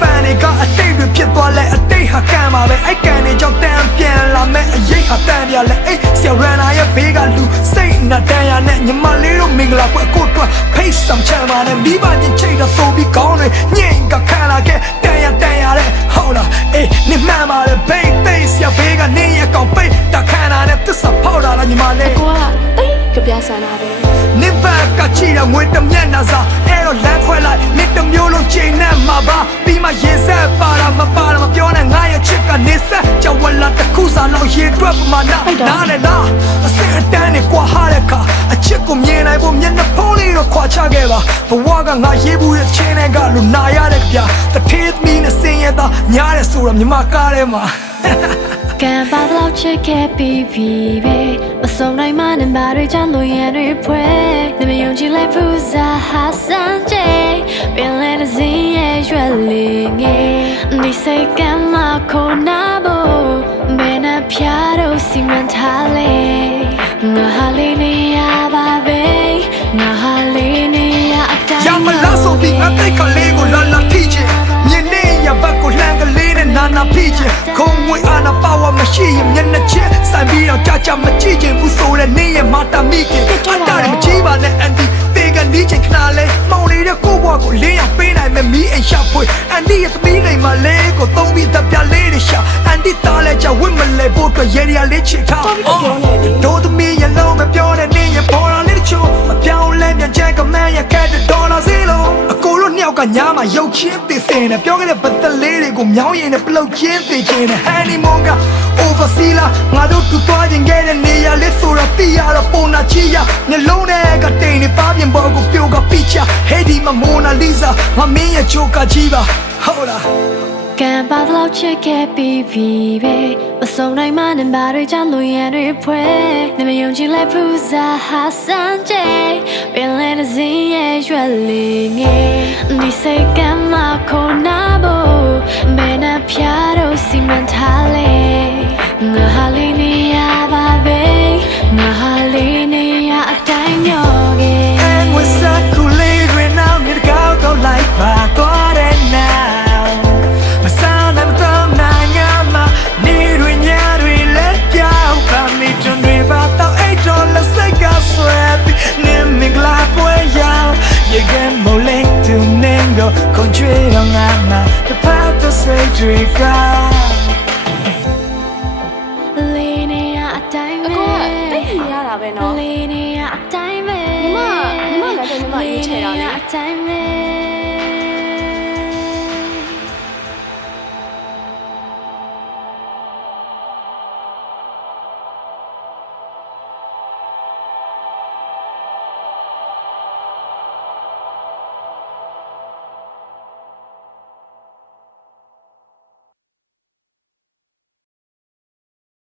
ပန်တွေကအတိတ်တွေဖြစ်သွားလဲအတိတ်ဟာကံပါပဲအဲ့ကံတွေကြောင့်တန်ပြန်လာမဲ့အရေးဟာတန်ပြလဲအေးဆရာရန်နာရဲ့ဘေးကလူစိတ်နဲ့တန်ရနဲ့ညီမလေးတို့မင်္ဂလာပွဲကိုတွက်ဖိတ်ဆောင်ချမ်းပါနဲ့မိဘချင်းချိတ်တော့ဆိုပြီးကောင်းတွေညင်ကခံလာခဲ့တန်ရတဲ့ဟုတ်လားအေးနေမှန်ပါလေဘိတ်သိဆရာဘေးကနေရကောင်ပိတ်တခါနာနဲ့သစ္စာဖောက်တာလားညီမလေးကိုကတိတ်ကြပြဆန္ဒပဲနေဘက်ကချီတော့ငွေတမျက်နှာစာအဲ့တော့လမ်းခွဲလိုက်နေတမျိုးလုံးချိန်နဲ့မှာပါပြီးမှရေဆက်ပါတာမပါတာမပြောနဲ့ငါရဲ့ချစ်ကနေဆက်ကြောက်ဝလာတစ်ခုစားလောက်ရေတွက်ပမာနာနားနဲ့လားအစင်အတန်းနဲ့ကွာဟာတဲ့ခါအချစ်ကိုမြင်နိုင်ဖို့မျက်နှာဖုံးလေးတော့ခွာချခဲ့ပါဘဝကငါရေးဘူးရဲ့ချင်းနဲ့ကလူနာရတဲ့ကြတထေးသမီးနဲ့စင်ရသားညားတဲ့ဆိုတော့မြမကားထဲမှာကံပါတော့ချစ်ခဲ့ပြီးပြီပဲမဆုံးနိုင်မှနဲ့ဘာတွေကြောင့်လို့ရတွေဖွဲနေမယုံကြည်လိုက်ဘူးစားဟာစမ်းကြပင်လဲတဲ့စင်းရဲ့ရွက်လေးငယ်ဒီစိတ်ကမှခေါ်နာဖို့ဘယ်နှဖျားတော့စီမံထားလဲငါဟာလေးနေရပါပဲငါဟာလေးနေရအတိုင်းရမလားဆိုပြီးငါတိတ်ကလေးကိုလာလာထိချင်မြင်နေရဘက်ကိုလှမ်းကလေးနဲ့နာနာဖိချင်ခုံဝေးအာနာပါဝါမရှိရင်မျက်နှာချင်းစိုင်ပြီးတော့ကြာကြာမကြည့်ချင်ဘူးဆိုတဲ့နေရမာတာမိခင်အတားတယ်မကြည့်ပါနဲ့အန်တီတေကန်ဒီချင်ခဏလေးမောင်လေးတဲ့ကိုဘွားကိုလေးရပေးနိုင်မယ်မီးအိမ်ရှာဖွေအန်တီရဲ့သမီးလေးမလေးကိုသုံးပြီးတပ်ပြလေးတွေရှာအန်တီသားလဲကြဝင့်မလဲဖို့အတွက်ရေရလေးချစ်ထားတို့သမီးရလုံးမပြောနဲ့နေရပေါ်လာလေးချို့မပြောင်းလဲမြန်ချက်ကမန်ရခဲ့တဲ့ဒေါ်လာစီလုံးအကိုတို့နှစ်ယောက်ကညာမှာရုပ်ချင်းသိစင်နဲ့ပြောခဲ့တဲ့ပတ်သက်လေးတွေကိုမြောင်းရင်နဲ့ပလုတ်ချင်းသိချင်တဲ့ honeymoon က oversea လာငါတို့တူသွားခြင်းခဲ့တဲ့နေရာလေးဆိုတော့သိရတော့ပုံနာချီရမျက်လုံးနဲ့ကတိန်နေပါပြင်ပေါ်ကိုပြုတ်ကပိချဟေဒီမမိုနာလီဇာမမင်းရဲ့ဂျိုကာကြီးပါဟုတ်လားကံပါတော့ချစ်ခဲ့ပြီးပြီပဲမဆုံးနိုင်မှနဲ့ဘာတွေကြောင့်လို့ရတွေဖွဲနေမယုံကြည်လိုက်ဘူးစားဟာစမ်းကြပင်လဲတဲ့စင်းရဲ့ရွက်လေးငယ်ဒီစိတ်ကမှခေါ်နာဖို့ဘယ်နှဖျားတော့စီမံထားလဲငါဟာလေးနေရပါပဲငါဟာလေးနေရအတိုင်းမျောခဲ့ And we're so cool right now မြစ်ကောက်ကောက်လိုက်ပါတော့တဲ့ now မစားနိုင်တော့နိုင်ငါမနေတွေညတွေလက်ပြောက်ပါမိတွင်တွေပါတော့$8စိတ်ကဆွဲပြီးနေမင်္ဂလာပွဲရောက် You get more late to ningo ခွန်ကြွေတော့ငါမတပတ်တော့စိတ်တွေကလေးနေရအတိုင်းပဲတိတ်ရတာပဲเนาะလေးနေရအတိုင်းပဲညီမလည်းညီမရေးချင်တာလေအတိုင်းပဲ